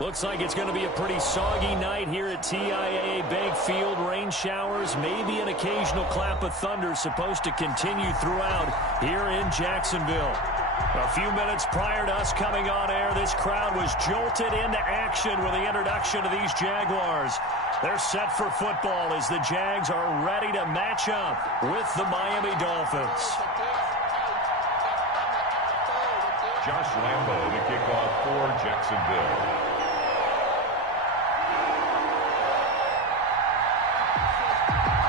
Looks like it's going to be a pretty soggy night here at TIAA Bank Field. Rain showers, maybe an occasional clap of thunder supposed to continue throughout here in Jacksonville. A few minutes prior to us coming on air, this crowd was jolted into action with the introduction of these Jaguars. They're set for football as the Jags are ready to match up with the Miami Dolphins. Josh Lambo to kick off for Jacksonville.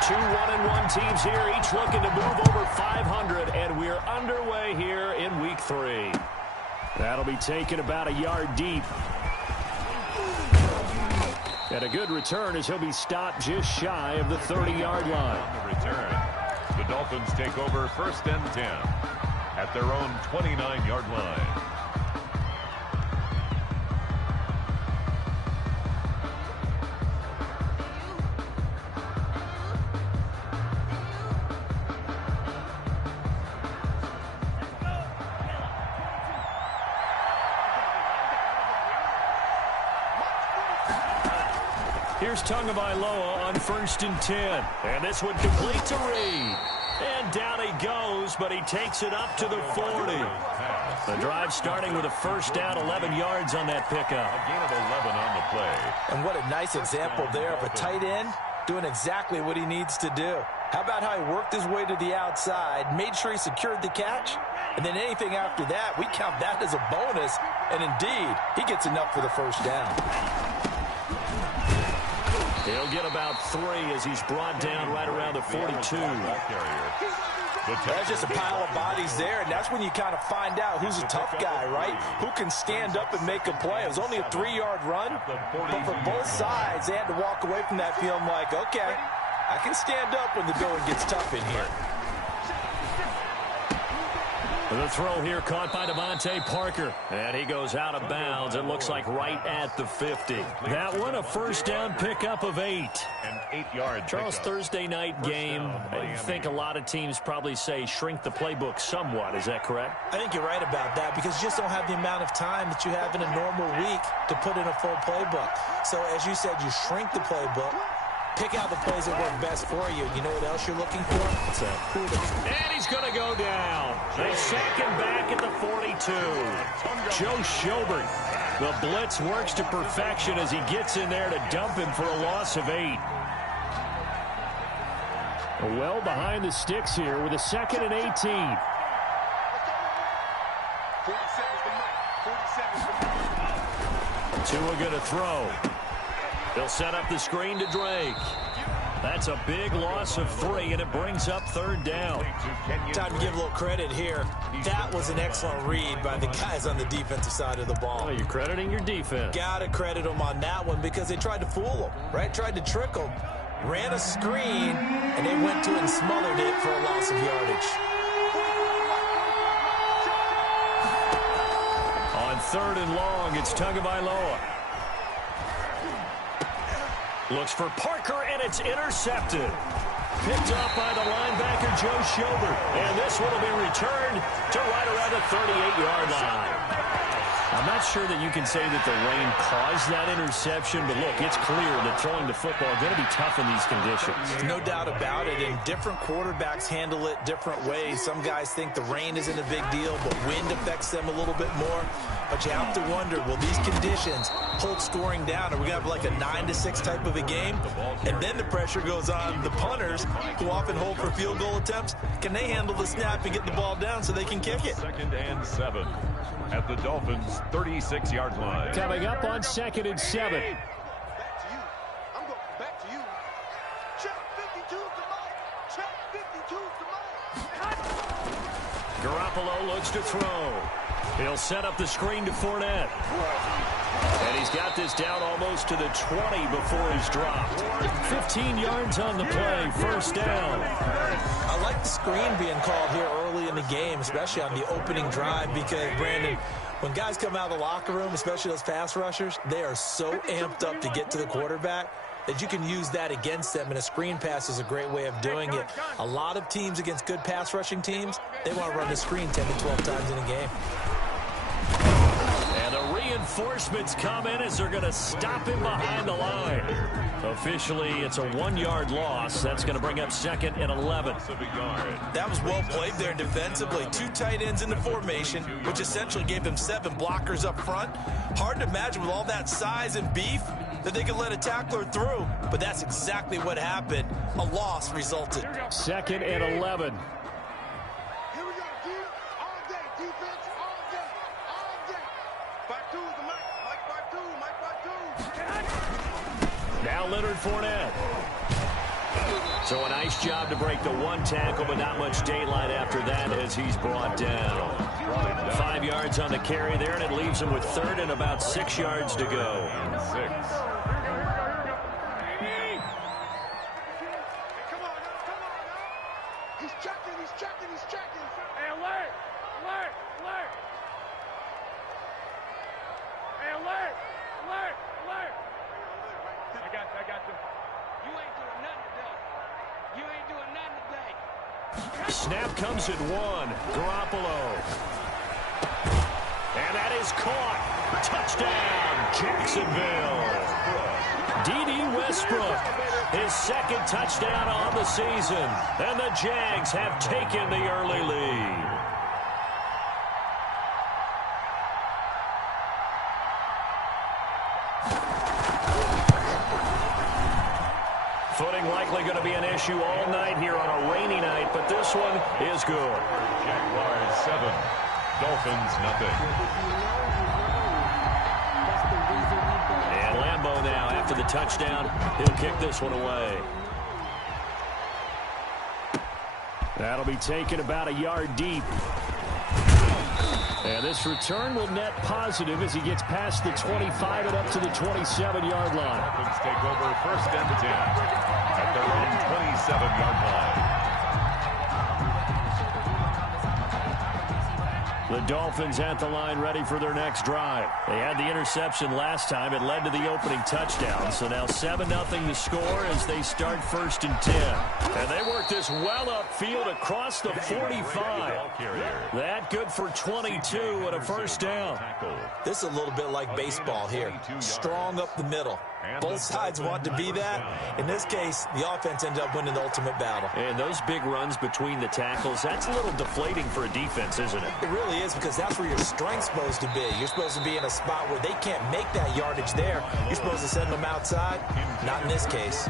Two 1-1 teams here, each looking to move over 500, and we're underway here in Week 3. That'll be taken about a yard deep. And a good return as he'll be stopped just shy of the 30-yard line. On the return, the Dolphins take over 1st and 10 at their own 29-yard line. Here's Tagovailoa on 1st and 10. And this one complete to Reed. And down he goes, but he takes it up to the 40. The drive starting with a 1st down, 11 yards on that pickup. A gain of 11 on the play. And what a nice example there of a tight end doing exactly what he needs to do. How about how he worked his way to the outside, made sure he secured the catch, and then anything after that, we count that as a bonus. And indeed, he gets enough for the 1st down. He'll get about 3 as he's brought down right around the 42. There's just a pile of bodies there, and that's when you kind of find out who's a tough guy, right? Who can stand up and make a play. It was only a 3-yard run, but for both sides, they had to walk away from that feeling like, okay, I can stand up when the going gets tough in here. The throw here caught by Devontae Parker. And he goes out of bounds. It looks like right at the 50. That one a 1st down pickup of 8. An 8-yard Charles, Thursday night game, I think a lot of teams probably say shrink the playbook somewhat. Is that correct? I think you're right about that because you just don't have the amount of time that you have in a normal week to put in a full playbook. So as you said, you shrink the playbook. Pick out the plays that work best for you. You know what else you're looking for? What's that? And he's going to go down. They sack him back at the 42. Joe Schobert. The blitz works to perfection as he gets in there to dump him for a loss of 8. Well behind the sticks here with a 2nd and 18. Tua going to throw. He'll set up the screen to Drake. That's a big loss of 3, and it brings up 3rd down. Time to give a little credit here. That was an excellent read by the guys on the defensive side of the ball. Oh, you're crediting your defense. Got to credit them on that one because they tried to fool them, right? Tried to trick them. Ran a screen, and they went to it and smothered it for a loss of yardage. On 3rd and long, it's Tagovailoa. Looks for Parker, and it's intercepted. Picked up by the linebacker, Joe Schobert. And this one will be returned to right around the 38-yard line. I'm not sure that you can say that the rain caused that interception, but look, it's clear that throwing the football is going to be tough in these conditions. No doubt about it, and different quarterbacks handle it different ways. Some guys think the rain isn't a big deal, but wind affects them a little bit more. But you have to wonder, will these conditions hold scoring down? Are we going to have like a 9-6 type of a game? And then the pressure goes on the punters, who often hold for field goal attempts. Can they handle the snap and get the ball down so they can kick it? 2nd and 7 at the Dolphins' 36-yard line. Coming up on 2nd and 7. Back to you. Check 52 to Mike. Check 52 to Mike. Garoppolo looks to throw. He'll set up the screen to Fournette. And he's got this down almost to the 20 before he's dropped. 15 yards on the play, 1st down. I like the screen being called here early in the game, especially on the opening drive, because, Brandon, when guys come out of the locker room, especially those pass rushers, they are so amped up to get to the quarterback that you can use that against them, and a screen pass is a great way of doing it. A lot of teams against good pass rushing teams, they want to run the screen 10 to 12 times in a game. And a reinforcements come in as they're going to stop him behind the line. Officially, it's a 1-yard loss. That's going to bring up 2nd and 11. That was well played there defensively. 2 tight ends in the formation, which essentially gave them 7 blockers up front. Hard to imagine with all that size and beef that they could let a tackler through, but that's exactly what happened. A loss resulted. 2nd and 11. Here we go. All day. Defense all day. All day. 5-2 is the Mike. Mike 5-2. Mike 5-2. Now Leonard Fournette. So a nice job to break the 1 tackle, but not much daylight after that as he's brought down. 5 yards on the carry there, and it leaves him with 3rd and about 6 yards to go. 6. He's checking. Hey, alert! Hey, alert! I got you. You ain't doing nothing today. Snap comes at 1. Garoppolo. And that is caught. Touchdown, Jacksonville. D.D. Westbrook, his 2nd touchdown on the season. And the Jags have taken the early lead. Footing likely going to be an issue all night here on a rainy night, but this one is good. Jaguars 7. Dolphins nothing. And Lambeau now, after the touchdown, he'll kick this one away. That'll be taken about a yard deep. And this return will net positive as he gets past the 25 and up to the 27-yard line. Dolphins take over 1st and 10 at their own 27-yard line. The Dolphins at the line ready for their next drive. They had the interception last time. It led to the opening touchdown. So now 7-0 the score as they start 1st and 10. And they work this well upfield across the 45. That good for 22 and a 1st down. This is a little bit like baseball here. Strong up the middle. Both sides want to be that. In this case, the offense ended up winning the ultimate battle. And those big runs between the tackles, that's a little deflating for a defense, isn't it? It really is, because that's where your strength's supposed to be. You're supposed to be in a spot where they can't make that yardage there. You're supposed to send them outside. Not in this case.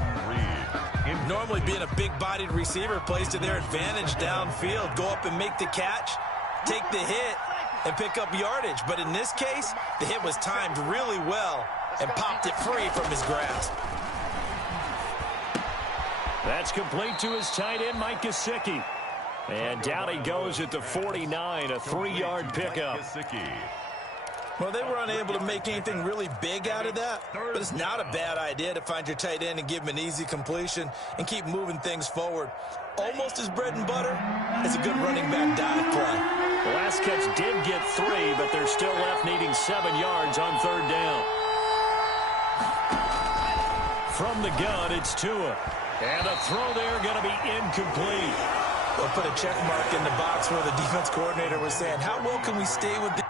Normally being a big-bodied receiver plays to their advantage downfield. Go up and make the catch, take the hit, and pick up yardage. But in this case, the hit was timed really well and popped it free from his grasp. That's complete to his tight end, Mike Gesicki. And down he goes at the 49, a 3-yard pickup. Well, they were unable to make anything really big out of that, but it's not a bad idea to find your tight end and give him an easy completion and keep moving things forward. Almost his bread and butter is a good running back dive play. The last catch did get 3, but they're still left needing 7 yards on 3rd down. From the gun, it's Tua. And a throw there going to be incomplete. They'll put a check mark in the box where the defense coordinator was saying, how well can we stay with the...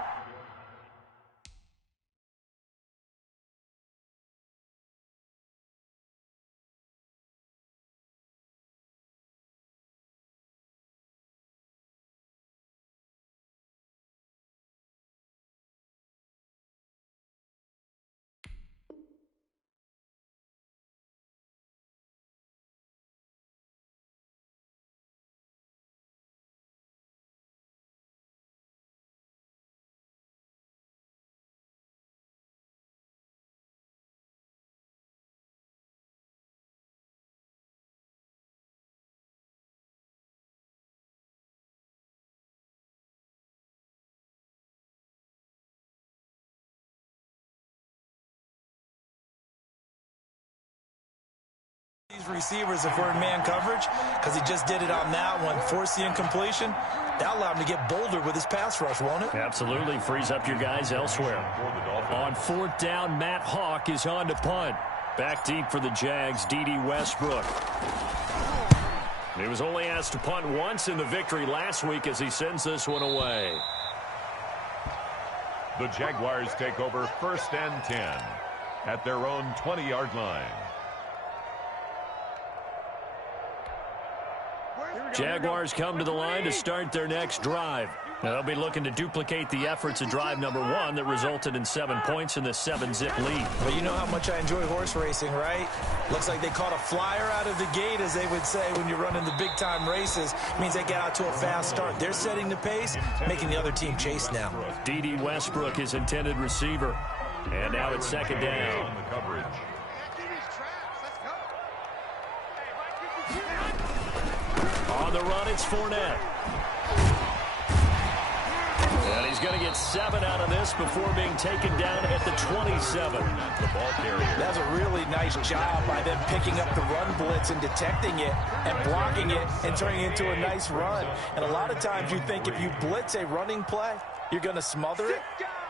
These receivers, if we're in man coverage, because he just did it on that one, force the incompletion, that allowed him to get bolder with his pass rush, won't it? Absolutely. Frees up your guys elsewhere. On 4th down, Matt Hawk is on to punt. Back deep for the Jags, D.D. Westbrook. He was only asked to punt once in the victory last week as he sends this one away. The Jaguars take over 1st and 10 at their own 20-yard line. Jaguars come to the line to start their next drive. Now, they'll be looking to duplicate the efforts of drive number 1 that resulted in 7 points in the 7-zip lead. But you know how much I enjoy horse racing, right? Looks like they caught a flyer out of the gate, as they would say when you're running the big-time races. It means they get out to a fast start. They're setting the pace, making the other team chase now. D.D. Westbrook is intended receiver. And now it's 2nd down. On the coverage. On the run, it's Fournette. And he's going to get 7 out of this before being taken down at the 27. The ball carrier. That's a really nice job by them picking up the run blitz and detecting it and blocking it and turning it into a nice run. And a lot of times you think if you blitz a running play, you're going to smother it.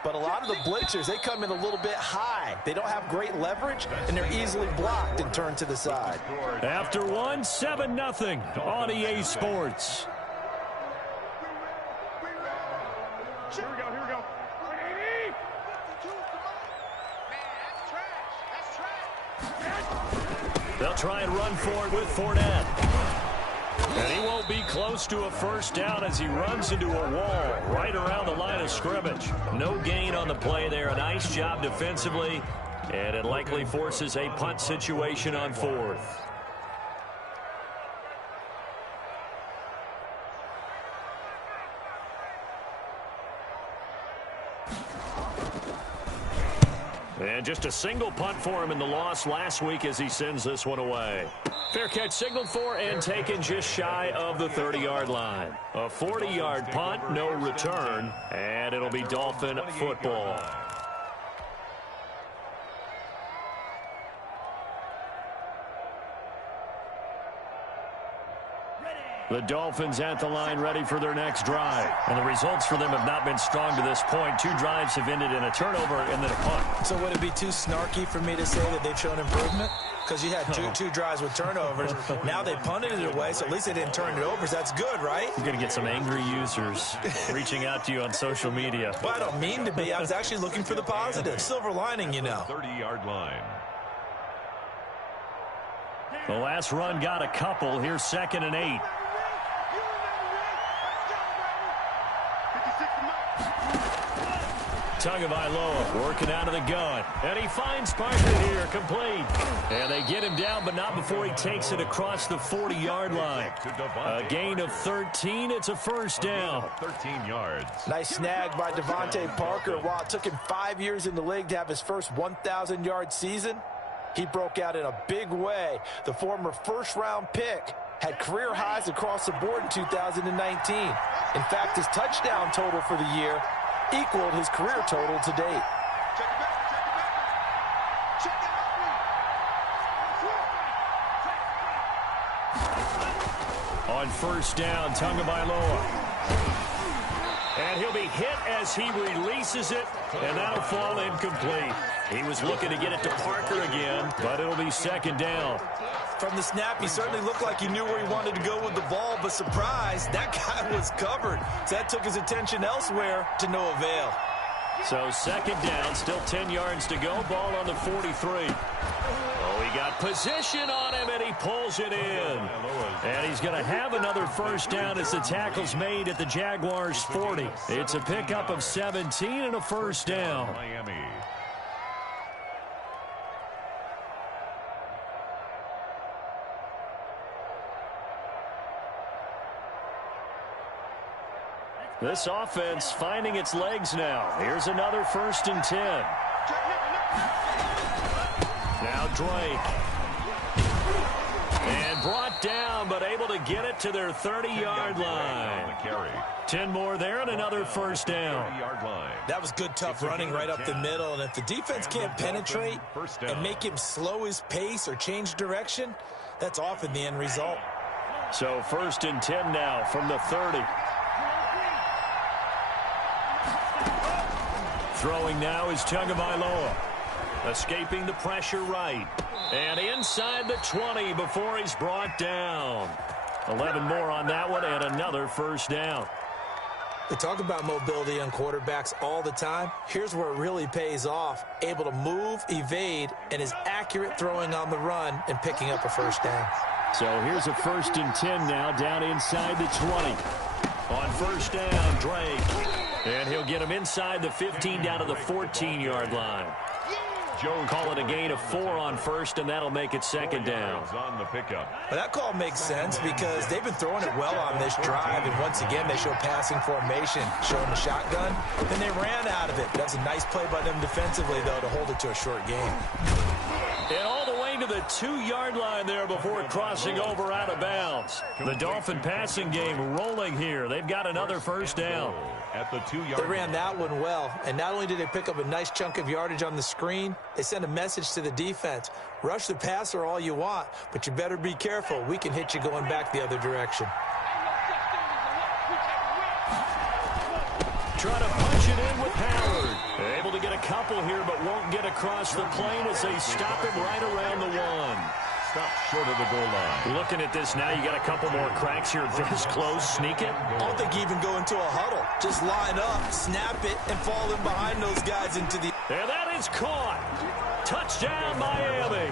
But a lot of the blitzers, they come in a little bit high. They don't have great leverage, and they're easily blocked and turned to the side. After 1, 7-0 on EA Sports. Here we go, here we go. 180. They'll try and run for it with Fournette. And he won't be close to a 1st down as he runs into a wall right around the line of scrimmage. No gain on the play there. A nice job defensively. And it likely forces a punt situation on 4th. And just a single punt for him in the loss last week as he sends this one away. Fair catch signaled for and taken just shy of the 30-yard line. A 40-yard punt, no return, and it'll be Dolphin football. The Dolphins at the line ready for their next drive. And the results for them have not been strong to this point. 2 drives have ended in a turnover and then a punt. So would it be too snarky for me to say that they've shown improvement? Because you had two drives with turnovers. Now they punted it away, so at least they didn't turn it over. So that's good, right? You're going to get some angry users reaching out to you on social media. Well, I don't mean to be. I was actually looking for the positive. Silver lining, you know. 30-yard line. The last run got a couple. Here's 2nd and 8. Tagovailoa working out of the gun. And he finds Parker here, complete. And they get him down, but not before he takes it across the 40-yard line. A gain of 13. It's a 1st down. 13 yards. Nice snag by Devontae Parker. While it took him 5 years in the league to have his first 1,000-yard season, he broke out in a big way. The former 1st-round pick had career highs across the board in 2019. In fact, his touchdown total for the year equaled his career total to date. On 1st down, Tagovailoa. And he'll be hit as he releases it, and that'll fall incomplete. He was looking to get it to Parker again, but it'll be 2nd down. From the snap, he certainly looked like he knew where he wanted to go with the ball, but surprise, that guy was covered. So that took his attention elsewhere to no avail. So 2nd down, still 10 yards to go. Ball on the 43. Oh, he got position on him, and he pulls it in. And he's going to have another 1st down as the tackle's made at the Jaguars' 40. It's a pickup of 17 and a 1st down. Miami. This offense finding its legs now. Here's another 1st and 10. Now Drake. And brought down, but able to get it to their 30-yard line. 10 more there and another 1st down. That was good, tough running right up the middle. And if the defense can't penetrate and make him slow his pace or change direction, that's often the end result. So 1st and 10 now from the 30. Throwing now is Tagovailoa. Escaping the pressure right. And inside the 20 before he's brought down. 11 more on that one and another 1st down. We talk about mobility on quarterbacks all the time. Here's where it really pays off. Able to move, evade, and is accurate throwing on the run and picking up a first down. So here's a 1st and 10 now, down inside the 20. On first down, Drake. And he'll get him inside the 15 down to the 14-yard line. Call it a gain of 4 on first, and that'll make it 2nd down. On the pickup. Well, that call makes sense because they've been throwing it well on this drive, and once again they show passing formation, showing the shotgun, and they ran out of it. That's a nice play by them defensively, though, to hold it to a short game. And all the way to the 2-yard line there before crossing over out of bounds. The Dolphin passing game rolling here. They've got another first down. At the 2-yard They ran that one well, and not only did they pick up a nice chunk of yardage on the screen, they sent a message to the defense. Rush the passer all you want, but you better be careful. We can hit you going back the other direction. Trying to punch it in with Howard. Able to get a couple here, but won't get across the plane as they stop him right around the 1. Stop short of the goal line. Looking at this now, you got a couple more cracks here this close. Sneak it. I don't think you even go into a huddle. Just line up, snap it, and fall in behind those guys into the... And that is caught. Touchdown, Miami.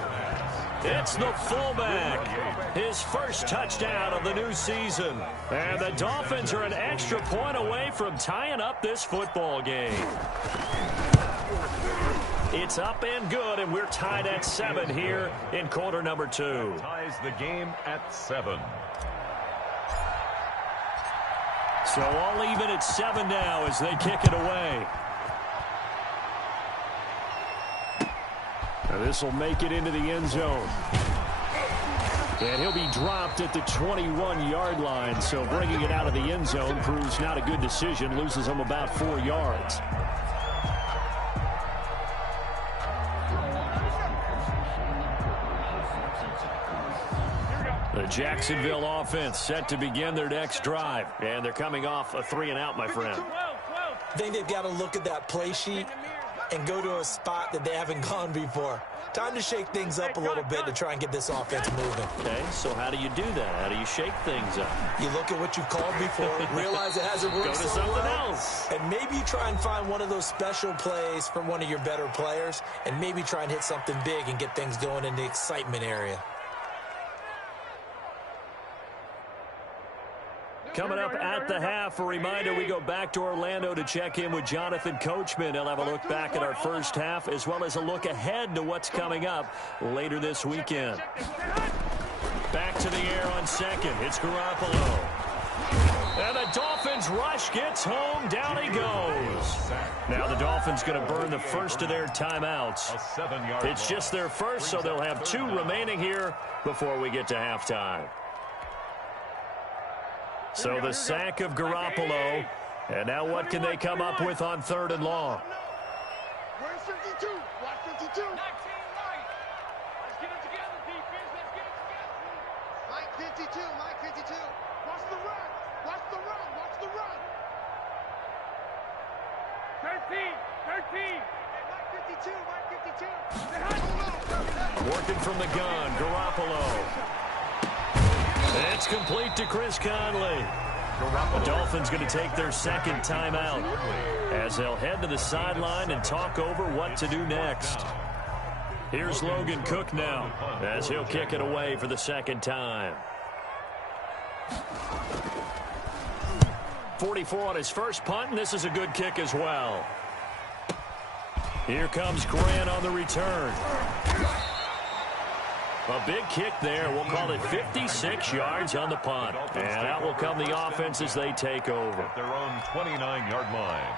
It's the fullback. His first touchdown of the new season. And the Dolphins are an extra point away from tying up this football game. It's up and good, and we're tied at 7 here in quarter number 2. Ties the game at 7. So all even at 7 now as they kick it away. Now this will make it into the end zone. And he'll be dropped at the 21-yard line, so bringing it out of the end zone proves not a good decision. Loses him about 4 yards. The Jacksonville offense set to begin their next drive. And they're coming off a 3-and-out, my friend. I think they've got to look at that play sheet and go to a spot that they haven't gone before. Time to shake things up a little bit to try and get this offense moving. Okay, so how do you do that? How do you shake things up? You look at what you've called before, realize it hasn't worked Go to so something well, else. and maybe try and find one of those special plays from one of your better players, and maybe try and hit something big and get things going in the excitement area. Coming up at the half, a reminder, we go back to Orlando to check in with Jonathan Coachman. He'll have a look back at our first half as well as a look ahead to what's coming up later this weekend. Back to the air on second. It's Garoppolo. And the Dolphins rush gets home. Down he goes. Now the Dolphins going to burn the first of their timeouts. It's just their first, so they'll have 2 remaining here before we get to halftime. So the sack of Garoppolo. And now what can they come up with on 3rd and long? Where's 52? Watch 52. 19 right. Let's get it together, defense. Let's get it together. Mike 52. Mike 52. Watch the run. Watch the run. Watch the run. 13. Hey, Mike 52. Mike 52. Working from the gun, Garoppolo. It's complete to Chris Conley. The Dolphins going to take their second timeout as they'll head to the sideline and talk over what to do next. Here's Logan Cook now as he'll kick it away for the second time. 44 on his first punt, and this is a good kick as well. Here comes Grant on the return. A big kick there. We'll call it 56 yards on the punt. And out will come the offense as they take over. At their own 29-yard line.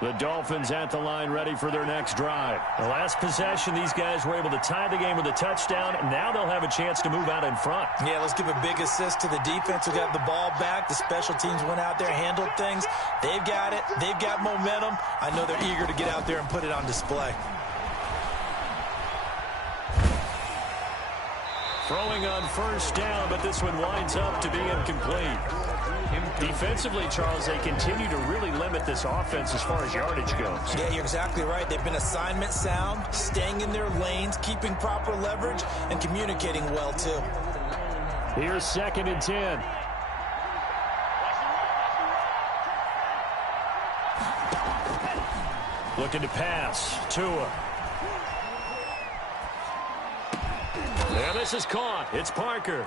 The Dolphins at the line ready for their next drive. The last possession, these guys were able to tie the game with a touchdown. Now they'll have a chance to move out in front. Yeah, let's give a big assist to the defense who got the ball back. The special teams went out there, handled things. They've got it. They've got momentum. I know they're eager to get out there and put it on display. Throwing on first down, but this one winds up to be incomplete. Defensively, Charles, they continue to really limit this offense as far as yardage goes. Yeah, you're exactly right. They've been assignment sound, staying in their lanes, keeping proper leverage, and communicating well, too. Here's 2nd and 10. Looking to pass. Tua. And this is caught. It's Parker.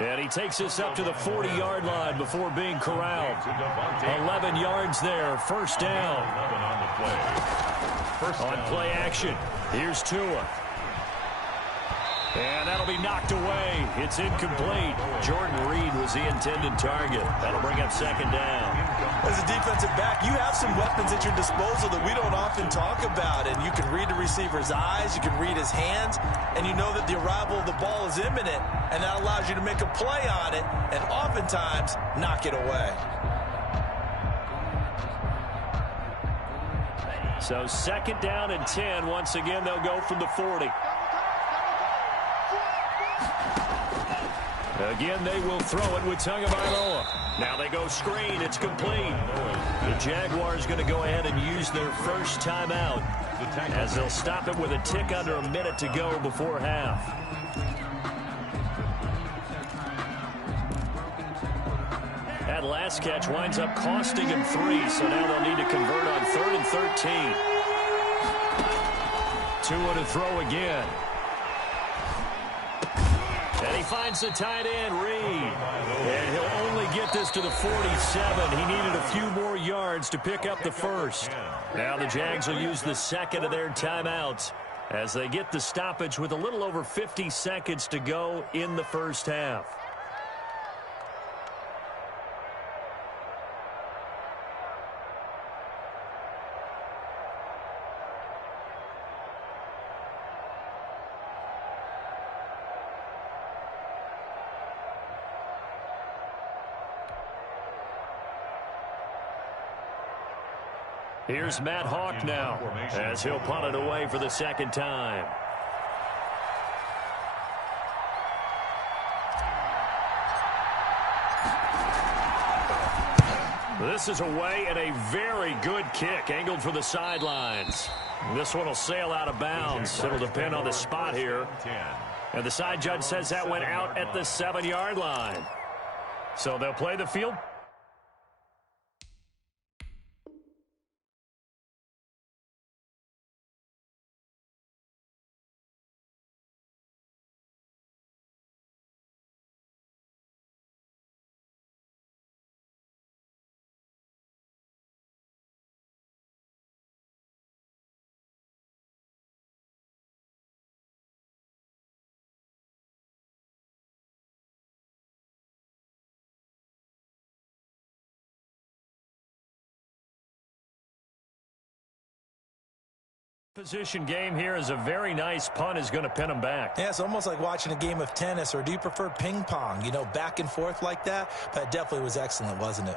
And he takes us up to the 40-yard line before being corralled. 11 yards there. First down. On play action. Here's Tua. And that'll be knocked away. It's incomplete. Jordan Reed was the intended target. That'll bring up second down. As a defensive back, you have some weapons at your disposal that we don't often talk about. And you can read the receiver's eyes, you can read his hands, and you know that the arrival of the ball is imminent. And that allows you to make a play on it and oftentimes knock it away. So second down and 10. Once again, they'll go from the 40. Again, they will throw it with Tagovailoa. Now they go screen. It's complete. The Jaguars going to go ahead and use their first timeout as they'll stop it with a tick under a minute to go before half. That last catch winds up costing him 3, so now they'll need to convert on 3rd and 13. Tua to throw again. And he finds the tight end, Reed. And he'll only get this to the 47. He needed a few more yards to pick up the first. Now the Jags will use the second of their timeouts as they get the stoppage with a little over 50 seconds to go in the first half. Here's Matt Hawk now as he'll punt it away for the second time. This is away and a very good kick angled for the sidelines. This one will sail out of bounds. It'll depend on the spot here. And the side judge says that went out at the 7-yard line. So they'll play the field. Position game here is a very nice punt is going to pin them back. Yeah, it's almost like watching a game of tennis, or do you prefer ping pong? You know, back and forth like that? That definitely was excellent, wasn't it?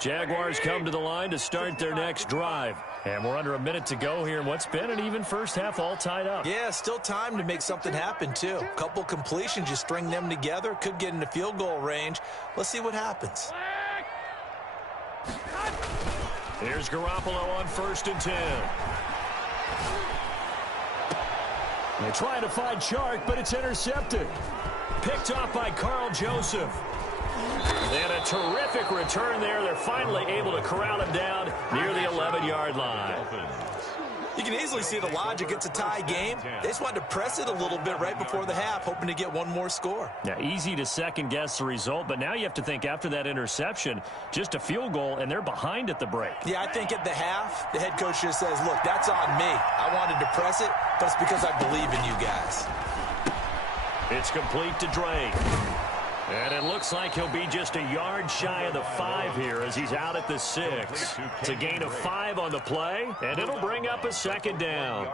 Jaguars come to the line to start their next drive. And we're under a minute to go here in what's been an even first half, all tied up. Yeah, still time to make something happen, too. A couple completions, you string them together, could get into field goal range. Let's see what happens. Here's Garoppolo on 1st and 10. They're trying to find Chark, but it's intercepted. Picked off by Carl Joseph. And a terrific return there. They're finally able to corral him down near the 11-yard line. You can easily see the logic. It's a tie game. They just wanted to press it a little bit right before the half, hoping to get one more score. Yeah, easy to second-guess the result, but now you have to think after that interception, just a field goal, and they're behind at the break. Yeah, I think at the half, the head coach just says, look, that's on me. I wanted to press it, but it's because I believe in you guys. It's complete to Drake. And it looks like he'll be just a yard shy of the 5 here as he's out at the 6. It's a gain of 5 on the play, and it'll bring up a second down.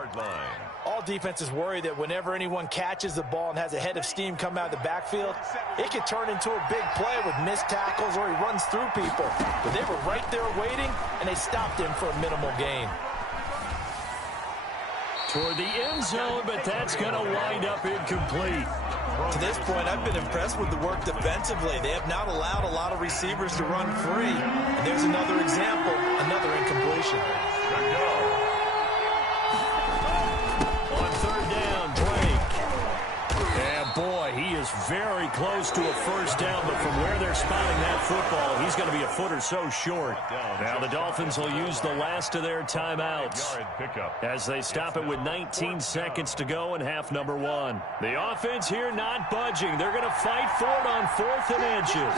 All defenses worry that whenever anyone catches the ball and has a head of steam come out of the backfield, it could turn into a big play with missed tackles or he runs through people. But they were right there waiting, and they stopped him for a minimal gain. Toward the end zone, but that's going to wind up incomplete. To this point, I've been impressed with the work defensively. They have not allowed a lot of receivers to run free. And there's another example, another incompletion. On 3rd down, Drake. And boy, he is very close to a first down, but from where they're spotting that football, he's going to be a foot or so short. Now the Dolphins will use the last of their timeouts as they stop it with 19 seconds to go in half number 1. The offense here not budging. They're going to fight for it on 4th and inches.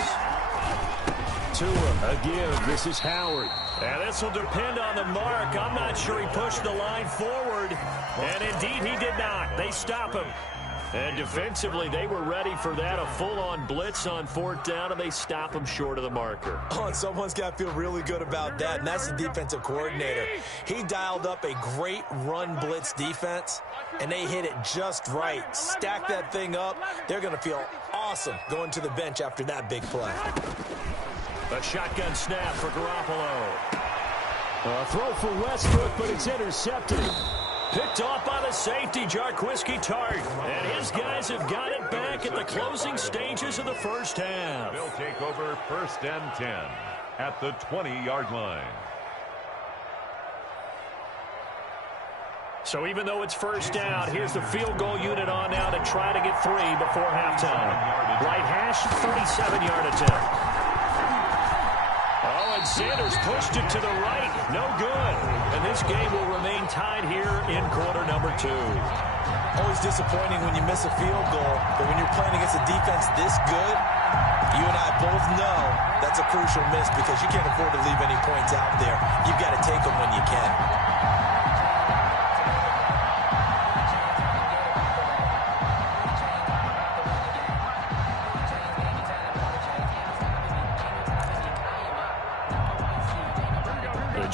Tua again. This is Howard. And this will depend on the mark. I'm not sure he pushed the line forward. And indeed he did not. They stop him. And defensively, they were ready for that. A full-on blitz on 4th down, and they stop him short of the marker. Oh, and someone's got to feel really good about that, and that's the defensive coordinator. He dialed up a great run blitz defense, and they hit it just right. Stack that thing up. They're going to feel awesome going to the bench after that big play. A shotgun snap for Garoppolo. A throw for Westbrook, but it's intercepted. Picked off by the safety, Jarquiski Tart. And his guys have got it back at the closing stages of the first half. They'll take over 1st and 10 at the 20-yard line. So even though it's first down, here's the field goal unit on now to try to get 3 before halftime. Right hash, 37-yard attempt. Oh, and Sanders pushed it to the right. No good. And this game will remain tied here in quarter number 2. Always disappointing when you miss a field goal, but when you're playing against a defense this good, you and I both know that's a crucial miss because you can't afford to leave any points out there. You've got to take them when you can.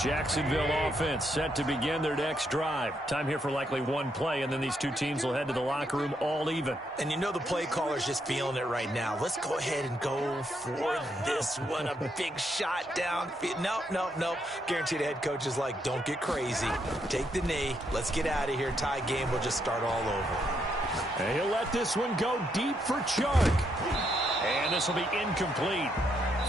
Jacksonville offense set to begin their next drive. Time here for likely one play, and then these two teams will head to the locker room all even. And you know the play caller's just feeling it right now. Let's go ahead and go for this one. A big shot downfield. Nope. Guaranteed the head coach is like, don't get crazy. Take the knee. Let's get out of here. Tie game. We'll just start all over. And he'll let this one go deep for Chark. And this will be incomplete.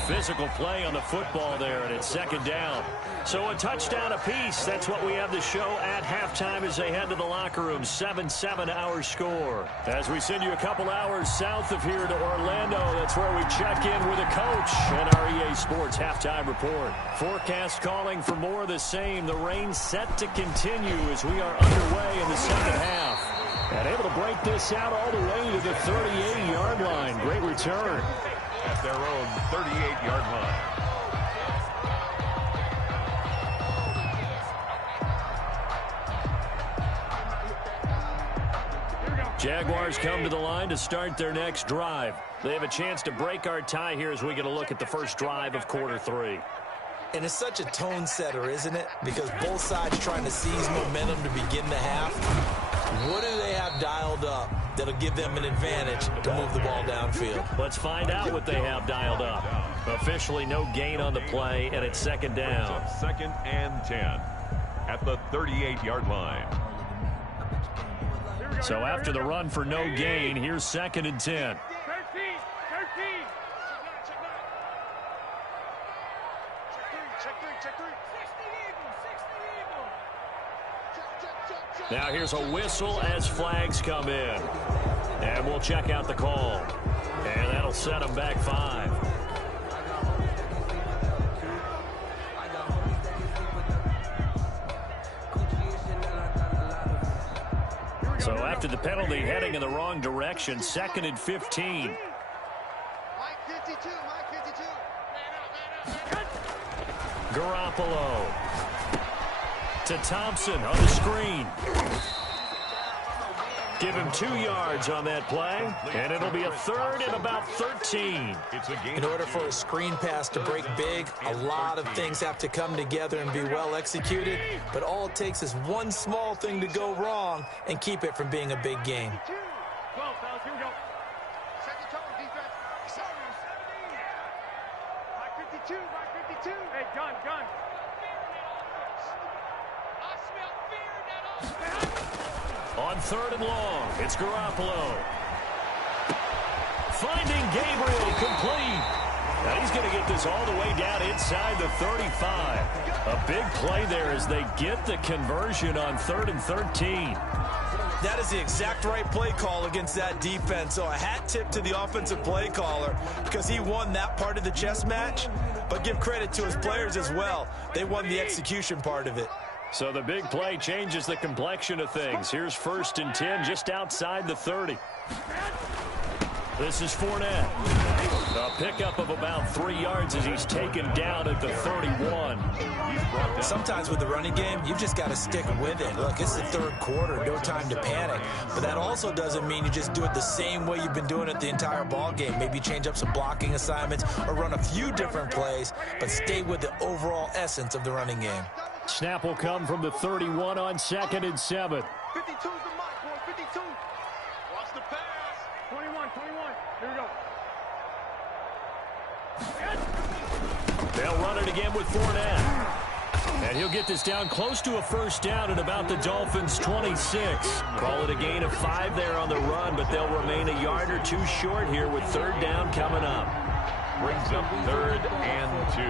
Physical play on the football there, and it's 2nd down. So a touchdown apiece. That's what we have to show at halftime as they head to the locker room. 7-7 our score. As we send you a couple hours south of here to Orlando, that's where we check in with a coach and our EA Sports halftime report. Forecast calling for more of the same. The rain set to continue as we are underway in the second half. And able to break this out all the way to the 38-yard line. Great return. At their own 38-yard line. Jaguars come to the line to start their next drive. They have a chance to break our tie here as we get a look at the first drive of quarter 3. And it's such a tone setter, isn't it? Because both sides trying to seize momentum to begin the half. What do they have dialed up that'll give them an advantage to move the ball downfield? Let's find out what they have dialed up. Officially no gain on the play, and it's 2nd down. 2nd and 10 at the 38-yard line. So after the run for no gain, here's 2nd and 10. Now here's a whistle as flags come in. And we'll check out the call. And that'll set them back 5. So after the penalty, heading in the wrong direction, 2nd and 15. Mike 52, Mike 52. Garoppolo to Thompson on the screen. Give him 2 yards on that play, and it'll be a 3rd and about 13. In order for a screen pass to break big, a lot of things have to come together and be well executed, but all it takes is one small thing to go wrong and keep it from being a big game. 12, fellas, here we go. Set the tone, defense. Mike 52, Mike 52. Hey, gun. I smell fear in that offense. On 3rd and long, it's Garoppolo. Finding Gabriel complete. Now he's going to get this all the way down inside the 35. A big play there as they get the conversion on 3rd and 13. That is the exact right play call against that defense. So a hat tip to the offensive play caller because he won that part of the chess match. But give credit to his players as well. They won the execution part of it. So the big play changes the complexion of things. Here's 1st and 10 just outside the 30. This is Fournette. A pickup of about 3 yards as he's taken down at the 31. Sometimes with the running game, you've just got to stick with it. Look, it's the 3rd quarter, no time to panic. But that also doesn't mean you just do it the same way you've been doing it the entire ball game. Maybe change up some blocking assignments or run a few different plays, but stay with the overall essence of the running game. Snap will come from the 31 on 2nd and 7. 52's the mark, boy. 52. Watch the pass. 21. Here we go. They'll run it again with Fournette. And he'll get this down close to a 1st down at about the Dolphins' 26. Call it a gain of 5 there on the run, but they'll remain a yard or 2 short here with 3rd down coming up. Brings up 3rd and 2.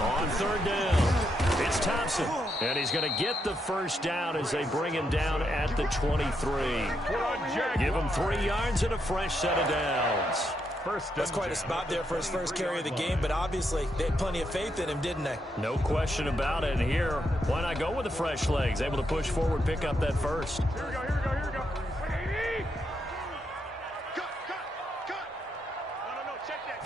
On 3rd down, it's Thompson. And he's going to get the 1st down as they bring him down at the 23. Give him 3 yards and a fresh set of downs. That's quite a spot there for his first carry of the game, but obviously they had plenty of faith in him, didn't they? No question about it. And here, why not go with the fresh legs? Able to push forward, pick up that 1st. Here we go. Cut. No, check that.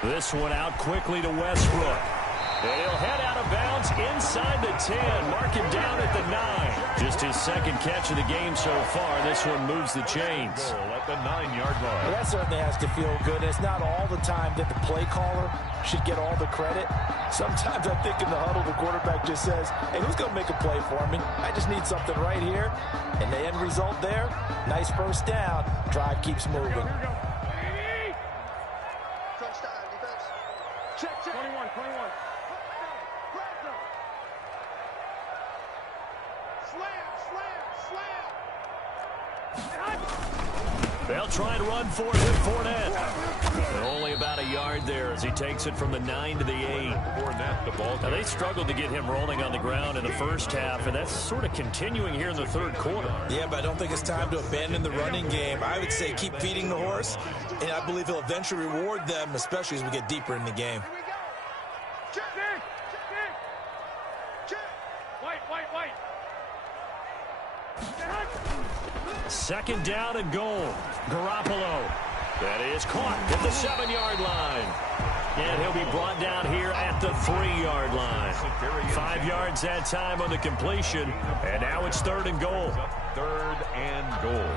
This one out quickly to Westbrook. And he'll head out of bounds inside the 10. Mark him down at the 9. Just his 2nd catch of the game so far. This one moves the chains. At the 9-yard line. Well, that certainly has to feel good. It's not all the time that the play caller should get all the credit. Sometimes I think in the huddle, the quarterback just says, hey, who's going to make a play for me? I just need something right here. And the end result there, nice 1st down. Drive keeps moving. Here we go. Crunch time, defense. Check. 21. Slam. They'll try and run for it with Fournette. And only about a yard there as he takes it from the 9 to the 8. Fournette, the ball. Now, they struggled to get him rolling on the ground in the 1st half, and that's sort of continuing here in the 3rd quarter. Yeah, but I don't think it's time to abandon the running game. I would say keep feeding the horse, and I believe he'll eventually reward them, especially as we get deeper in the game. Check. White. 2nd down and goal. Garoppolo. That is caught at the 7-yard line. And he'll be brought down here at the 3-yard line. 5 yards that time on the completion. And now it's 3rd and goal. 3rd and goal.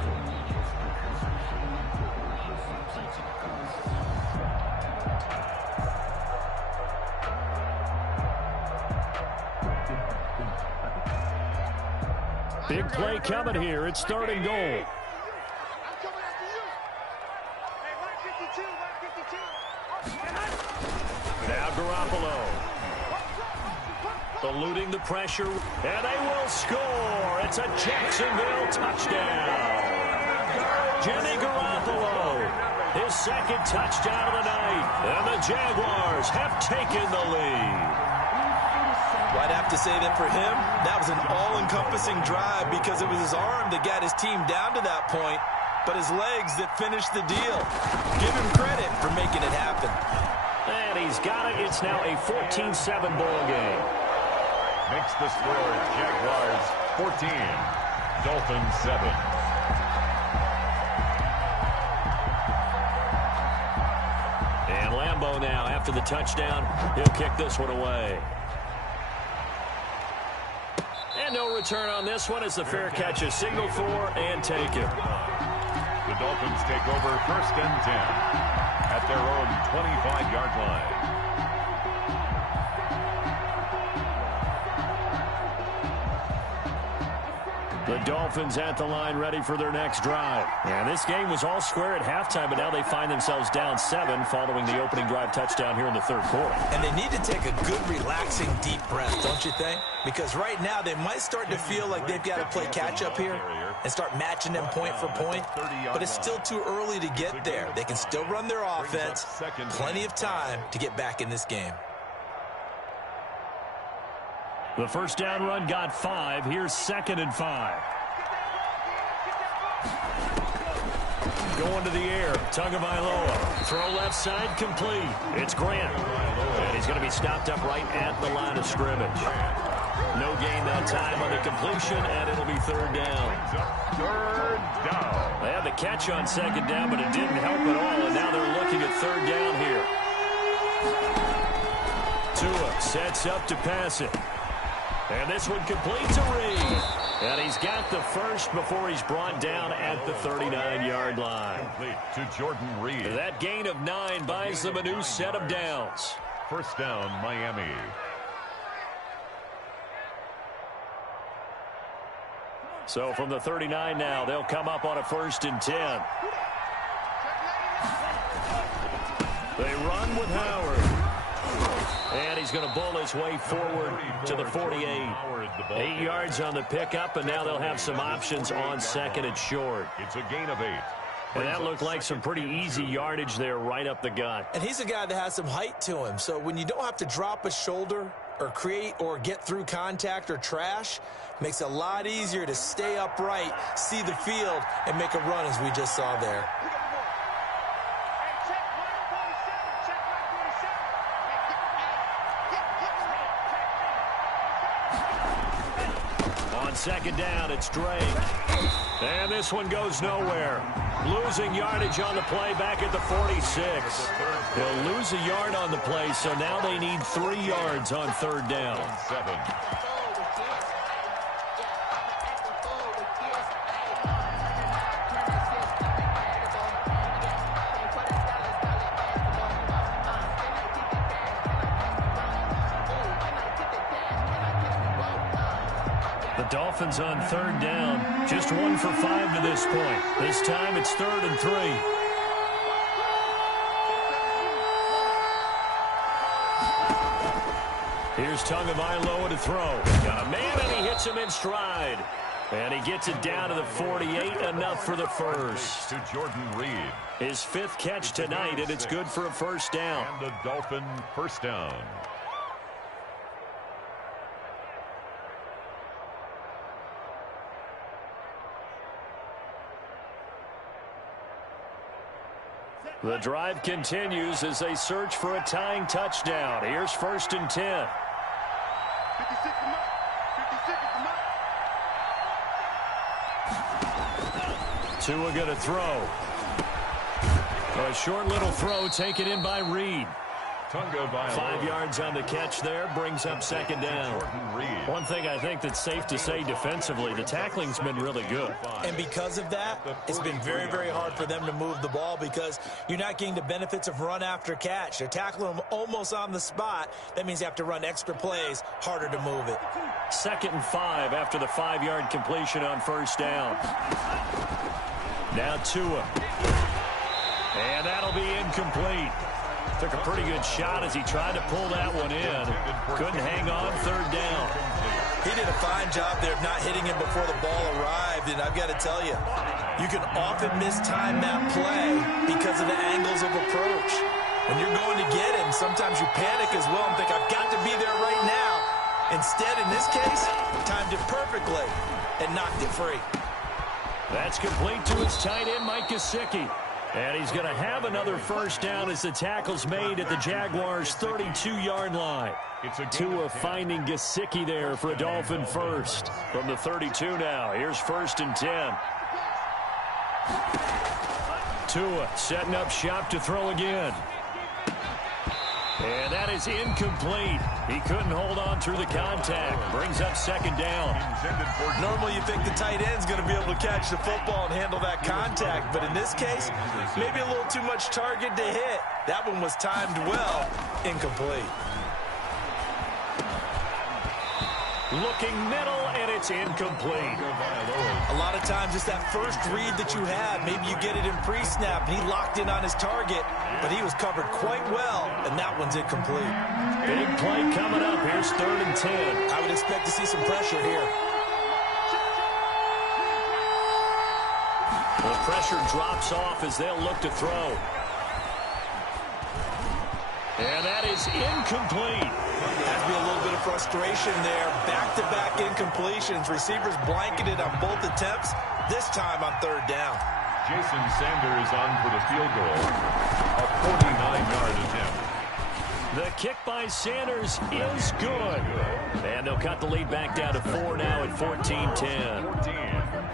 Big play coming here. It's 3rd and goal. I'm coming after you. Hey, Mike 52, Mike 52. Now Garoppolo. Eluding the pressure, and they will score. It's a Jacksonville touchdown. Jimmy Garoppolo, his 2nd touchdown of the night, and the Jaguars have taken the lead. Well, I'd have to say that for him, that was an all-encompassing drive because it was his arm that got his team down to that point, but his legs that finished the deal. Give him credit for making it happen. And he's got it. It's now a 14-7 ball game. Makes the score Jaguars 14, Dolphins 7. And Lambeau now, after the touchdown, he'll kick this one away. And no return on this one as the fair catch is signaled for and taken. The Dolphins take over 1st and 10 at their own 25-yard line. The Dolphins at the line ready for their next drive. And this game was all square at halftime, but now they find themselves down 7 following the opening drive touchdown here in the 3rd quarter. And they need to take a good, relaxing, deep breath, don't you think? Because right now they might start to feel like they've got to play catch-up here and start matching them point for point. But it's still too early to get there. They can still run their offense. Plenty of time to get back in this game. The 1st down run got 5. Here's 2nd and 5. Going to the air. Tagovailoa. Throw left side complete. It's Grant. And he's going to be stopped up right at the line of scrimmage. No gain that time on the completion, and it'll be 3rd down. 3rd down. They had the catch on 2nd down, but it didn't help at all, and now they're looking at 3rd down here. Tua sets up to pass it. And this one completes a read. And he's got the first before he's brought down at the 39-yard line. Complete to Jordan Reed. That gain of 9 buys them a new set of downs. 1st down, Miami. So from the 39 now, they'll come up on a 1st and 10. They run with Howard. And he's going to bull his way forward to the 48. 8 yards on the pickup, and now they'll have some options on 2nd and short. It's a gain of 8. And that looked like some pretty easy yardage there right up the gut. And he's a guy that has some height to him. So when you don't have to drop a shoulder or create or get through contact or trash, makes it a lot easier to stay upright, see the field, and make a run as we just saw there. On 2nd down, it's Drake. And this one goes nowhere. Losing yardage on the play back at the 46. They'll lose a yard on the play, so now they need 3 yards on 3rd down. 7. Dolphins on 3rd down. Just 1 for 5 to this point. This time it's 3rd and 3. Here's Tagovailoa to throw. Got a man, and he hits him in stride. And he gets it down to the 48, enough for the first. To Jordan Reed. His 5th catch tonight, and it's good for a 1st down. And the Dolphin 1st down. The drive continues as they search for a tying touchdown. Here's 1st and 10. 56 is mine. 56 is mine. Tua going to throw. A short little throw taken in by Reed. 5 yards on the catch there, brings up second down. One thing I think that's safe to say defensively, the tackling's been really good. And because of that, it's been very, very hard for them to move the ball because you're not getting the benefits of run after catch. They're tackling them almost on the spot. That means you have to run extra plays, harder to move it. 2nd and 5 after the 5-yard completion on first down. Now Tua. And that'll be incomplete. Took a pretty good shot as he tried to pull that one in. Couldn't hang on, 3rd down. He did a fine job there of not hitting him before the ball arrived, and I've got to tell you, you can often mistime that play because of the angles of approach. When you're going to get him, sometimes you panic as well and think, I've got to be there right now. Instead, in this case, timed it perfectly and knocked it free. That's complete to his tight end, Mike Gesicki. And he's going to have another first down as the tackle's made at the Jaguars' 32-yard line. Tua finding Gesicki there for a Dolphin first. From the 32 now, here's 1st and 10. Tua setting up shop to throw again. And that is incomplete. He couldn't hold on through the contact. Brings up second down. Normally you think the tight end's going to be able to catch the football and handle that contact. But in this case, maybe a little too much target to hit. That one was timed well. Incomplete. Looking middle, and it's incomplete. A lot of times it's that first read that you have. Maybe you get it in pre-snap, and he locked in on his target, but he was covered quite well, and that one's incomplete. Big play coming up. Here's 3rd and 10. I would expect to see some pressure here. The pressure drops off as they'll look to throw. And that is incomplete. Has to be a little bit of frustration there. Back-to-back incompletions. Receivers blanketed on both attempts, this time on 3rd down. Jason Sanders on for the field goal. A 49-yard attempt. The kick by Sanders is good. And they'll cut the lead back down to 4 now at 14-10.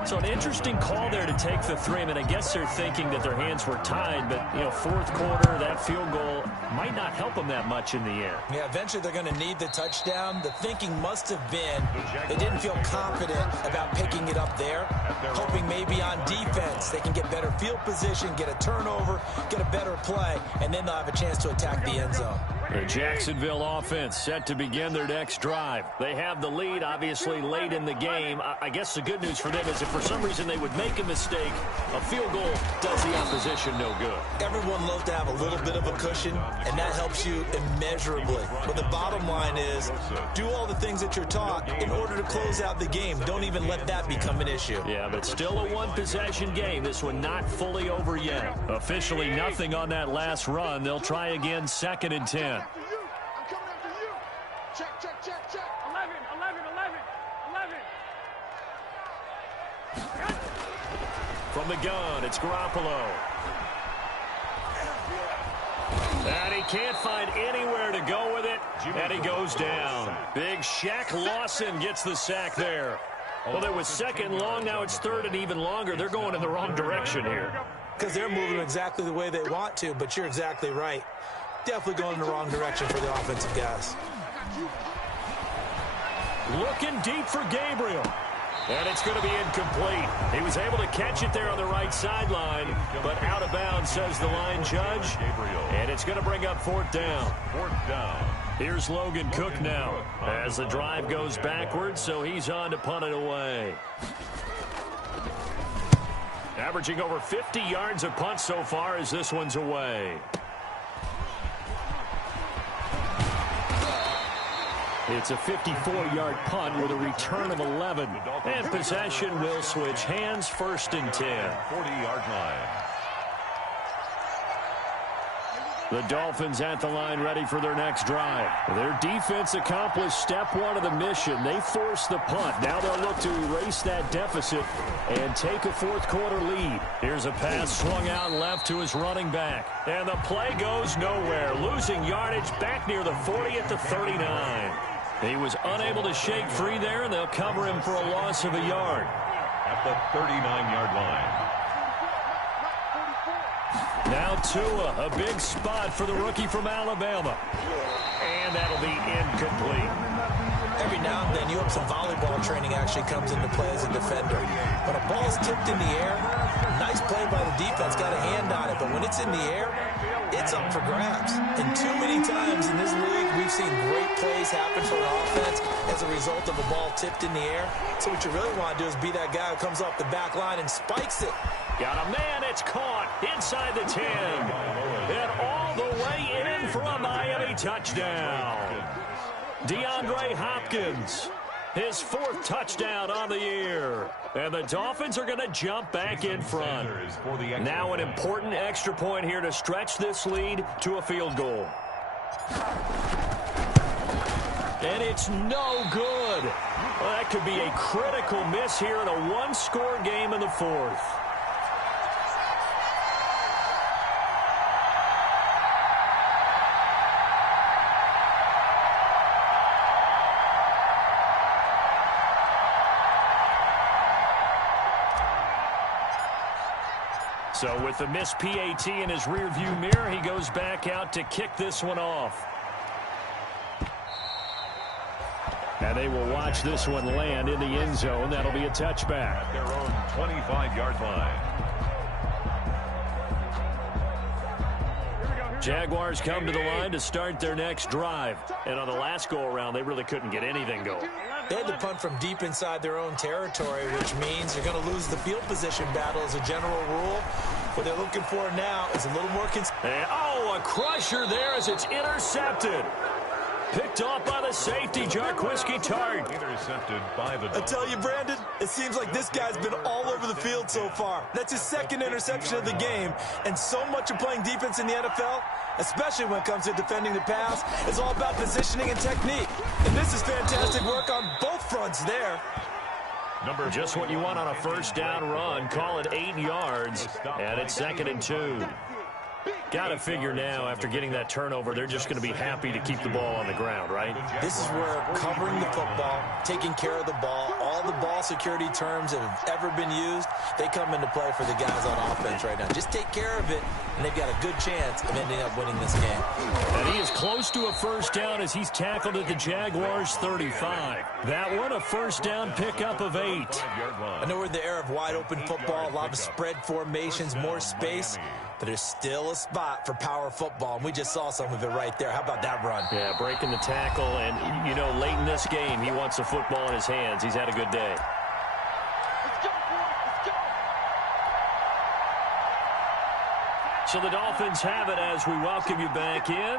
So an interesting call there to take the 3. I mean, I guess they're thinking that their hands were tied, but, you know, 4th quarter, that field goal might not help them that much in the end. Yeah, eventually they're going to need the touchdown. The thinking must have been they didn't feel confident about picking it up there, hoping maybe on defense they can get better field position, get a turnover, get a better play, and then they'll have a chance to attack the end zone. The Jacksonville offense set to begin their next drive. They have the lead, obviously, late in the game. I guess the good news for them is if for some reason they would make a mistake, a field goal does the opposition no good. Everyone loves to have a little bit of a cushion, and that helps you immeasurably. But the bottom line is, do all the things that you're taught in order to close out the game. Don't even let that become an issue. Yeah, but still a one-possession game. This one not fully over yet. Officially nothing on that last run. They'll try again, 2nd and 10. I'm coming after you. Check, check, check, check. 11, 11, 11, 11. From the gun, it's Garoppolo. And he can't find anywhere to go with it, and he goes down. Big Shaq Lawson gets the sack there. Well, it was 2nd and long, now it's 3rd and even longer. They're going in the wrong direction here. Because they're moving exactly the way they want to, but you're exactly right. Definitely going in the wrong direction for the offensive guys. Looking deep for Gabriel. And it's going to be incomplete. He was able to catch it there on the right sideline, but out of bounds, says the line judge. And it's going to bring up 4th down. 4th down. Here's Logan Cook now as the drive goes backwards, so he's on to punt it away. Averaging over 50 yards a punt so far as this one's away. It's a 54-yard punt with a return of 11. And possession will switch hands, 1st and 10. 40-yard line. The Dolphins at the line ready for their next drive. Their defense accomplished step 1 of the mission. They forced the punt. Now they'll look to erase that deficit and take a 4th quarter lead. Here's a pass swung out left to his running back. And the play goes nowhere. Losing yardage back near the 40 at the 39. He was unable to shake free there, and they'll cover him for a loss of a yard. At the 39-yard line. Now Tua, a big spot for the rookie from Alabama. And that'll be incomplete. Every now and then, you hope some volleyball training actually comes into play as a defender. When a ball's tipped in the air, nice play by the defense, got a hand on it. But when it's in the air, it's up for grabs. And too many times in this league, we've seen great plays happen for an offense as a result of a ball tipped in the air. So what you really want to do is be that guy who comes off the back line and spikes it. Got a man, it's caught inside the 10. And all the way in for a Miami touchdown. DeAndre Hopkins, his 4th touchdown on the year. And the Dolphins are going to jump back in front. Now an important extra point here to stretch this lead to a field goal. And it's no good. Well, that could be a critical miss here in a one-score game in the 4th. So with the missed PAT in his rearview mirror, he goes back out to kick this one off. And they will watch this one land in the end zone. That'll be a touchback. At their own 25-yard line. Jaguars come to the line to start their next drive. And on the last go-around, they really couldn't get anything going. They had to punt from deep inside their own territory, which means you're going to lose the field position battle as a general rule. What they're looking for now is a little more a crusher there as it's intercepted. Picked off by the safety, Jarquiski Tart. Intercepted by the I tell you, Brandon, it seems like this guy's been all over the field so far. That's his 2nd interception of the game. And so much of playing defense in the NFL, especially when it comes to defending the pass, is all about positioning and technique. And this is fantastic work on both fronts there. Just what you want on a first down run. Call it 8 yards, and it's 2nd and 2. Got to figure now, after getting that turnover, they're just going to be happy to keep the ball on the ground, right? This is where covering the football, taking care of the ball, all the ball security terms that have ever been used, they come into play for the guys on offense right now. Just take care of it, and they've got a good chance of ending up winning this game. And he is close to a first down as he's tackled at the Jaguars' 35. That one, a first down pickup of 8. I know we're in the era of wide-open football, a lot of spread formations, more space. But there's still a spot for power football, and we just saw some of it right there. How about that run? Yeah, breaking the tackle, and, you know, late in this game, he wants the football in his hands. He's had a good day. Let's go, boys. Let's go. So the Dolphins have it as we welcome you back in.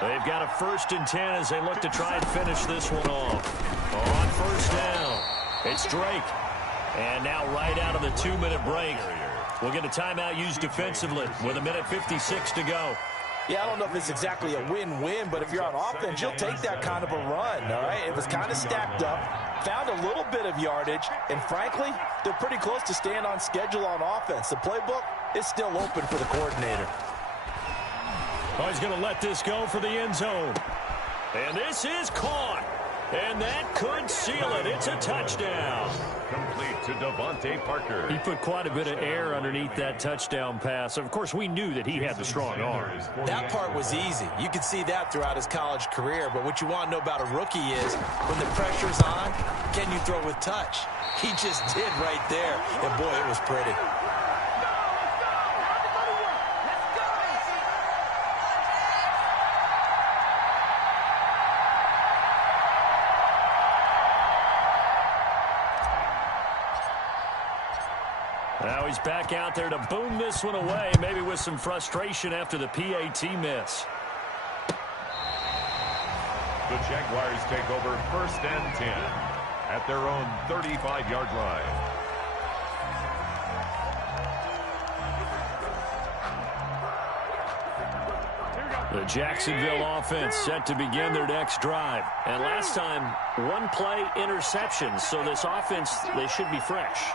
They've got a 1st and 10 as they look to try and finish this one off. On first down, it's Drake. And now right out of the 2-minute break, we'll get a timeout used defensively with 1:56 to go. Yeah, I don't know if it's exactly a win-win, but if you're on offense, you'll take that kind of a run, all right? It was kind of stacked up, found a little bit of yardage, and frankly, they're pretty close to staying on schedule on offense. The playbook is still open for the coordinator. Oh, he's going to let this go for the end zone. And this is caught. And that could seal it. It's a touchdown. Complete to Devontae Parker. He put quite a bit of air underneath that touchdown pass. Of course, we knew that he had the strong arm. That part was easy. You could see that throughout his college career. But what you want to know about a rookie is when the pressure's on, can you throw with touch? He just did right there. And, boy, it was pretty. Now he's back out there to boom this one away, maybe with some frustration after the PAT miss. The Jaguars take over 1st and 10 at their own 35-yard line. The Jacksonville offense set to begin their next drive. And last time, one-play interception. So this offense, they should be fresh.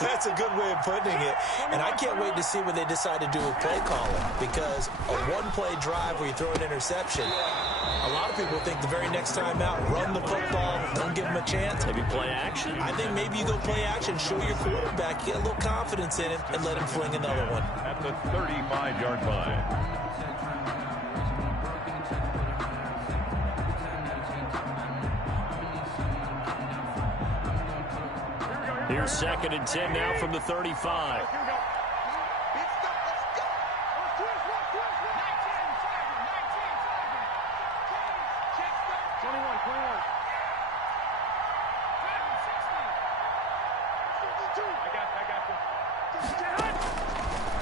That's a good way of putting it. And I can't wait to see what they decide to do with play calling. Because a one-play drive where you throw an interception, a lot of people think the very next time out, run the football, don't give them a chance. Maybe play action? I think maybe you go play action, show your quarterback, get a little confidence in him, and let him fling another one. At the 35-yard line. Here's 2nd and 10 now from the 35.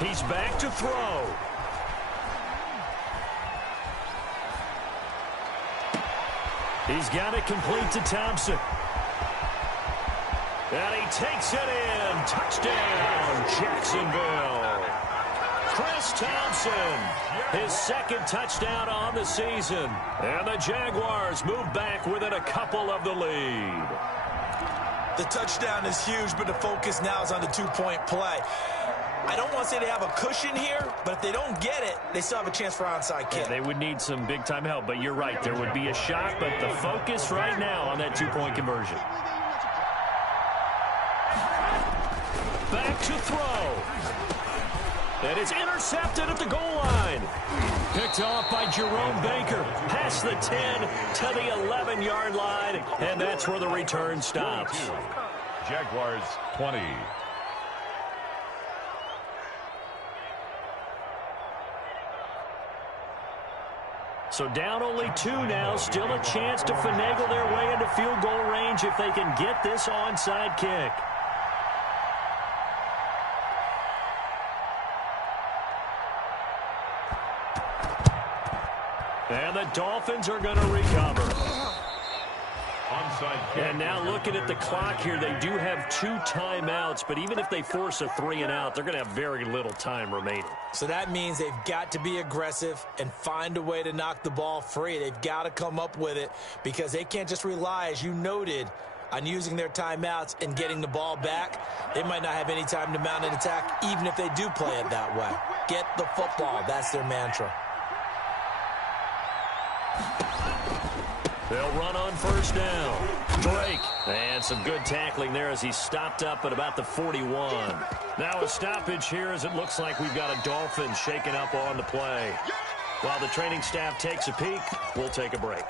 He's back to throw. He's got it complete to Thompson. And he takes it in. Touchdown, Jacksonville. Chris Thompson, his 2nd touchdown on the season. And the Jaguars move back within a couple of the lead. The touchdown is huge, but the focus now is on the two-point play. I don't want to say they have a cushion here, but if they don't get it, they still have a chance for onside kick. Yeah, they would need some big-time help, but you're right. There would be a shot, but the focus right now on that two-point conversion. Back to throw. That is intercepted at the goal line. Picked off by Jerome Baker. Past the 10 to the 11-yard line, and that's where the return stops. Jaguars 20. So down only 2 now. Still a chance to finagle their way into field goal range if they can get this onside kick. And the Dolphins are going to recover. Onside kick. And now looking at the clock here, they do have 2 timeouts, but even if they force a 3-and-out, they're going to have very little time remaining. So that means they've got to be aggressive and find a way to knock the ball free. They've got to come up with it because they can't just rely, as you noted, on using their timeouts and getting the ball back. They might not have any time to mount an attack, even if they do play it that way. Get the football. That's their mantra. They'll run on first down. Drake. And some good tackling there as he stopped up at about the 41. Now a stoppage here as it looks like we've got a Dolphin shaken up on the play. While the training staff takes a peek, we'll take a break.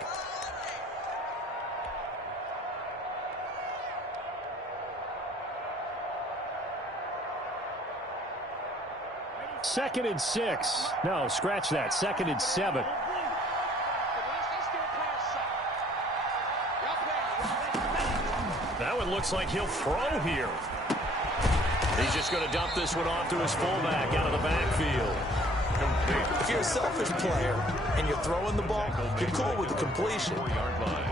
Second and 6. No, scratch that. 2nd and 7. That one looks like he'll throw here. He's just going to dump this one off to his fullback out of the backfield. If you're a selfish player and you're throwing the ball, you're cool with the completion.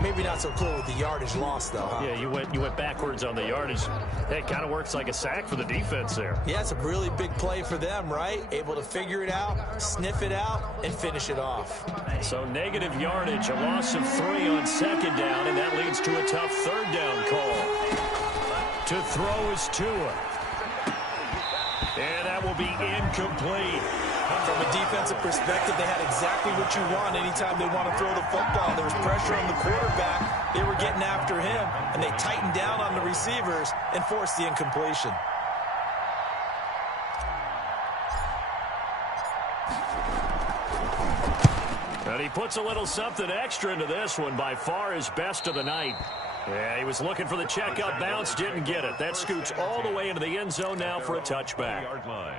Maybe not so cool with the yardage loss, though, huh? Yeah, you went backwards on the yardage. Hey, it kind of works like a sack for the defense there. Yeah, it's a really big play for them, right? Able to figure it out, sniff it out, and finish it off. So negative yardage, a loss of 3 on 2nd down, and that leads to a tough 3rd down call. To throw is Tua. And that will be incomplete. From a defensive perspective, they had exactly what you want anytime they want to throw the football. There was pressure on the quarterback. They were getting after him, and they tightened down on the receivers and forced the incompletion. And he puts a little something extra into this one, by far his best of the night. Yeah, he was looking for the checkup bounce, didn't get it. That scoots all the way into the end zone now for a touchback. Yard line.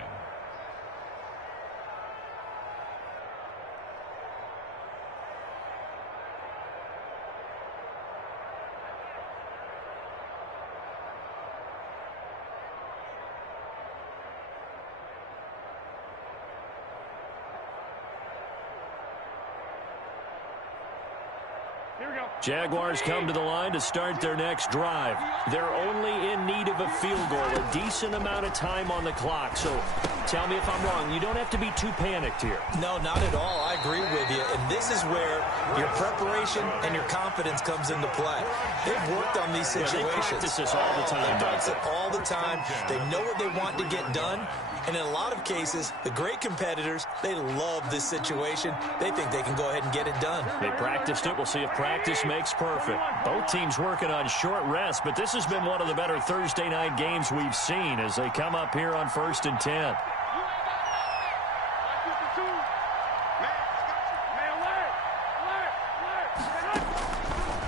Jaguars come to the line to start their next drive. They're only in need of a field goal, a decent amount of time on the clock. So tell me if I'm wrong. You don't have to be too panicked here. No, not at all. I agree with you. And this is where your preparation and your confidence comes into play. They've worked on these situations. Yeah, they practice this all the time. They practice it all the time. They know what they want to get done. And in a lot of cases, the great competitors, they love this situation. They think they can go ahead and get it done. They practiced it. We'll see if practice makes perfect. Both teams working on short rest, but this has been one of the better Thursday night games we've seen as they come up here on 1st and 10.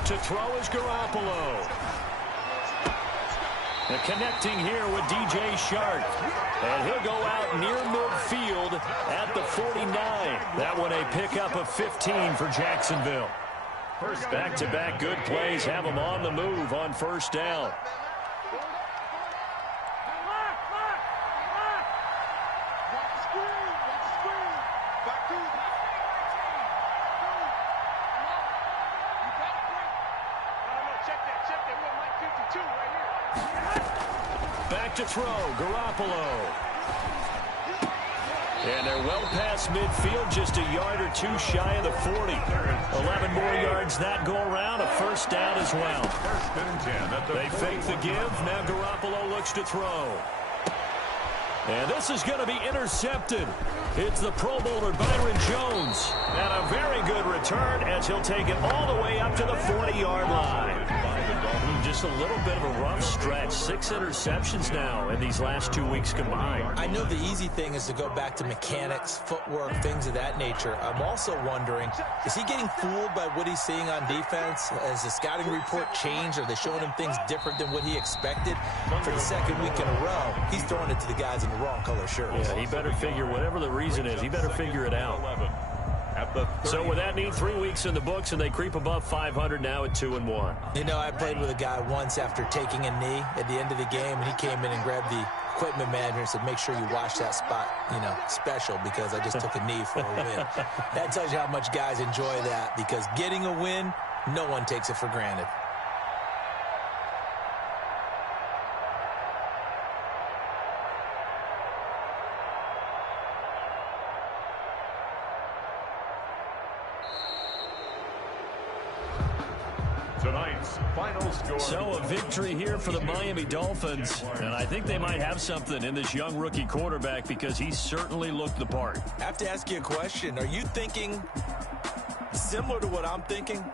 To throw is Garoppolo. And connecting here with DJ Shark. And he'll go out near midfield at the 49. That one a pickup of 15 for Jacksonville. Back-to-back good plays have them on the move on 1st down. Back to throw, Garoppolo. And they're well past midfield, just a yard or two shy of the 40. 11 more yards that go around, a 1st down as well. They fake the give, now Garoppolo looks to throw. And this is going to be intercepted. It's the Pro Bowler Byron Jones. And a very good return as he'll take it all the way up to the 40-yard line. Just a little bit of a rough stretch. 6 interceptions now in these last 2 weeks combined. I know the easy thing is to go back to mechanics, footwork, things of that nature. I'm also wondering, is he getting fooled by what he's seeing on defense? Has the scouting report changed? Are they showing him things different than what he expected? For the 2nd week in a row, he's throwing it to the guys in the wrong color shirts. Yeah, he better figure, whatever the reason is, he better figure it out. So with that neat 3 weeks in the books, and they creep above 500 now at 2-1. You know, I played with a guy once after taking a knee at the end of the game, and he came in and grabbed the equipment manager and said, make sure you wash that spot, you know, special, because I just took a knee for a win. That tells you how much guys enjoy that, because getting a win, no one takes it for granted. Tonight's final score. So a victory here for the Miami Dolphins, and I think they might have something in this young rookie quarterback because he certainly looked the part. I have to ask you a question. Are you thinking similar to what I'm thinking?